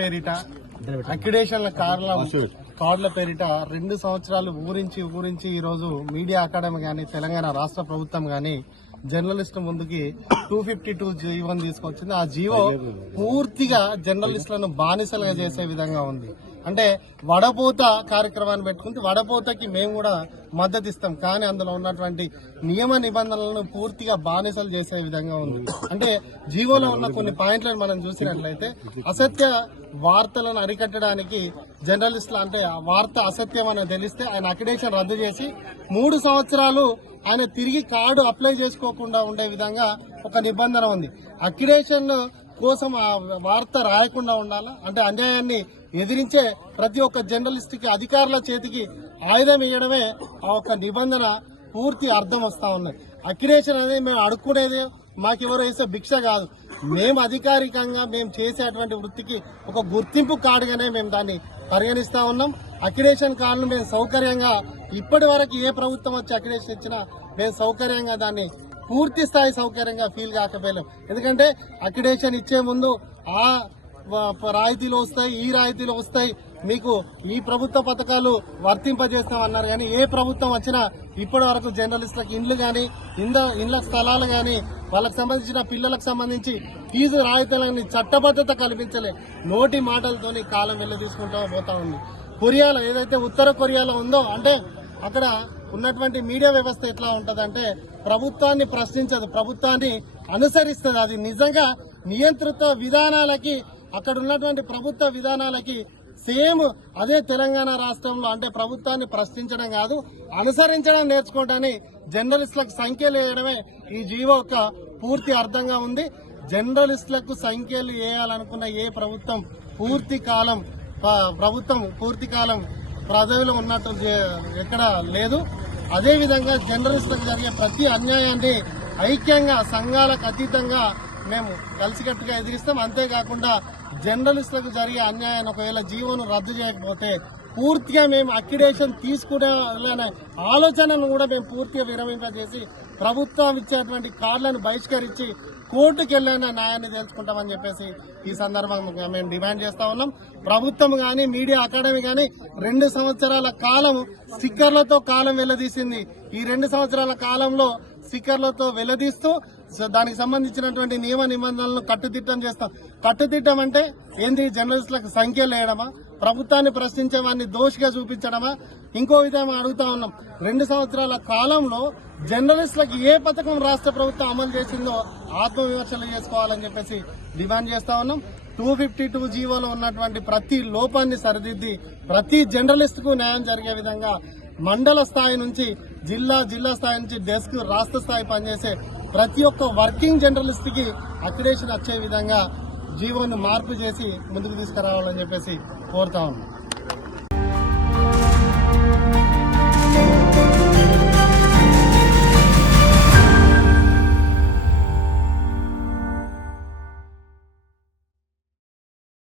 పేరిట అక్రిడేషన్ల కార్డుల పేరిట 2 సంవత్సరాలు ఊరించి ఈ రోజు మీడియా అకాడమీ గాని తెలంగాణ రాష్ట్ర ప్రభుత్వం గాని జర్నలిస్ట్ ముందుకి 252 జీవోని తీసుకొచ్చింది. ఆ జీవో పూర్తిగా జర్నలిస్టులను బానిసలుగా చేసే విధంగా ఉంది. అంటే వడపోత కార్యక్రమాన్ని పెట్టుకుంటే వడపోతకి మేము కూడా మద్దతు ఇస్తాం, కానీ అందులో ఉన్నటువంటి నియమ నిబంధనలను పూర్తిగా బానిసలు చేసే విధంగా ఉంది. అంటే జీవోలో ఉన్న కొన్ని పాయింట్లను మనం చూసినట్లయితే అసత్య వార్తలను అరికట్టడానికి జర్నలిస్టులు అంటే ఆ వార్త అసత్యం అని తెలిస్తే ఆయన అక్రిడేషన్ రద్దు చేసి 3 సంవత్సరాలు ఆయన తిరిగి కార్డు అప్లై చేసుకోకుండా ఉండే విధంగా ఒక నిబంధన ఉంది. అక్రిడేషన్ కోసం ఆ వార్త రాయకుండా ఉండాలా అంటే అన్యాయాన్ని ఎదిరించే ప్రతి ఒక్క జర్నలిస్ట్ కి అధికారుల చేతికి ఆయుధం ఇవ్వడమే ఆ ఒక్క నిబంధన పూర్తి అర్థం వస్తా ఉన్నది. అక్రిడేషన్ అనేది మేము అడుక్కునేది మాకెవరో వేసే భిక్ష కాదు. మేము అధికారికంగా మేము చేసేటువంటి వృత్తికి ఒక గుర్తింపు కార్డుగానే మేము దాన్ని పరిగణిస్తా ఉన్నాం. అక్రిడేషన్ కార్డును మేము సౌకర్యంగా ఇప్పటి వరకు ఏ ప్రభుత్వం వచ్చి అక్రిడేషన్ ఇచ్చినా మేము సౌకర్యంగా దాన్ని పూర్తి స్థాయి సౌకర్యంగా ఫీల్ కాకపోయాం. ఎందుకంటే అక్రిడేషన్ ఇచ్చే ముందు ఆ రాయితీలు వస్తాయి, ఈ రాయితీలు వస్తాయి, మీకు ఈ ప్రభుత్వ పథకాలు వర్తింపజేస్తామన్నారు. కానీ ఏ ప్రభుత్వం వచ్చినా ఇప్పటి వరకు జర్నలిస్టులకు ఇండ్లు గాని ఇండ్ల స్థలాలు గాని వాళ్ళకి సంబంధించిన పిల్లలకు సంబంధించి ఫీజు రాయితీలని చట్టబద్ధత కల్పించలే. నోటి మాటలతోని కాలం వెళ్ళి తీసుకుంటా పోతా ఉంది. కొరియాలో ఏదైతే ఉత్తర కొరియాలో ఉందో అంటే అక్కడ ఉన్నటువంటి మీడియా వ్యవస్థ ఎట్లా ఉంటదంటే ప్రభుత్వాన్ని ప్రశ్నించదు, ప్రభుత్వాన్ని అనుసరిస్తుంది. అది నిజంగా నియంత్రిత విధానాలకి అక్కడ ఉన్నటువంటి ప్రభుత్వ విధానాలకి సేమ్ అదే తెలంగాణ రాష్ట్రంలో అంటే ప్రభుత్వాన్ని ప్రశ్నించడం కాదు అనుసరించడం నేర్చుకోవడానికి జర్నలిస్టులకు సంఖ్యలు వేయడమే ఈ జీవో యొక్క పూర్తి అర్థంగా ఉంది. జర్నలిస్టులకు సంఖ్యలు వేయాలనుకున్న ఏ ప్రభుత్వం పూర్తి కాలం ప్రజలు ఉన్నట్టు ఎక్కడ లేదు. అదేవిధంగా జర్నలిస్టులకు జరిగే ప్రతి అన్యాయాన్ని ఐక్యంగా సంఘాలకు అతీతంగా మేము కలిసికట్టుగా ఎదిరిస్తాం. అంతేకాకుండా జర్నలిస్టులకు జరిగే అన్యాయాన్ని ఒకవేళ జీవోను రద్దు చేయకపోతే పూర్తిగా మేము అక్రిడేషన్ తీసుకునే ఆలోచనను కూడా మేము పూర్తిగా విరమింపజేసి ప్రభుత్వం ఇచ్చేటువంటి కార్డులను బహిష్కరించి కోర్టుకు వెళ్ళిన న్యాయాన్ని తెలుసుకుంటామని చెప్పేసి ఈ సందర్భంగా మేము డిమాండ్ చేస్తా ఉన్నాం. ప్రభుత్వం గాని మీడియా అకాడమీ గాని 2 సంవత్సరాల కాలం స్టిక్కర్లతో కాలం వెళ్లదీసింది. ఈ 2 సంవత్సరాల కాలంలో స్టిక్కర్లతో వెళ్లదీస్తూ దానికి సంబంధించినటువంటి నియమ నిబంధనలను కట్టుదిట్టం చేస్తాం. కట్టుదిట్టం అంటే ఏంది? జర్నలిస్టులకు సంఖ్యలు వేయడమా, ప్రభుత్వాన్ని ప్రశ్నించే వారిని దోషిగా చూపించడమా? ఇంకో విధంగా అడుగుతా ఉన్నాం. 2 సంవత్సరాల కాలంలో జర్నలిస్టులకు ఏ పథకం రాష్ట్ర ప్రభుత్వం అమలు చేసిందో ఆత్మవిమర్శలు చేసుకోవాలని చెప్పేసి డిమాండ్ చేస్తా ఉన్నాం. 252 జీవోలో ఉన్నటువంటి ప్రతి లోపాన్ని సరిదిద్ది ప్రతి జర్నలిస్ట్ కు న్యాయం జరిగే విధంగా మండల స్థాయి నుంచి జిల్లా స్థాయి నుంచి డెస్క్ రాష్ట్ర స్థాయి పనిచేసే ప్రతి ఒక్క వర్కింగ్ జర్నలిస్ట్ కి అక్రిడేషన్ వచ్చే విధంగా జీవోను మార్పు చేసి ముందుకు తీసుకురావాలని చెప్పేసి కోరుతా ఉన్నాం.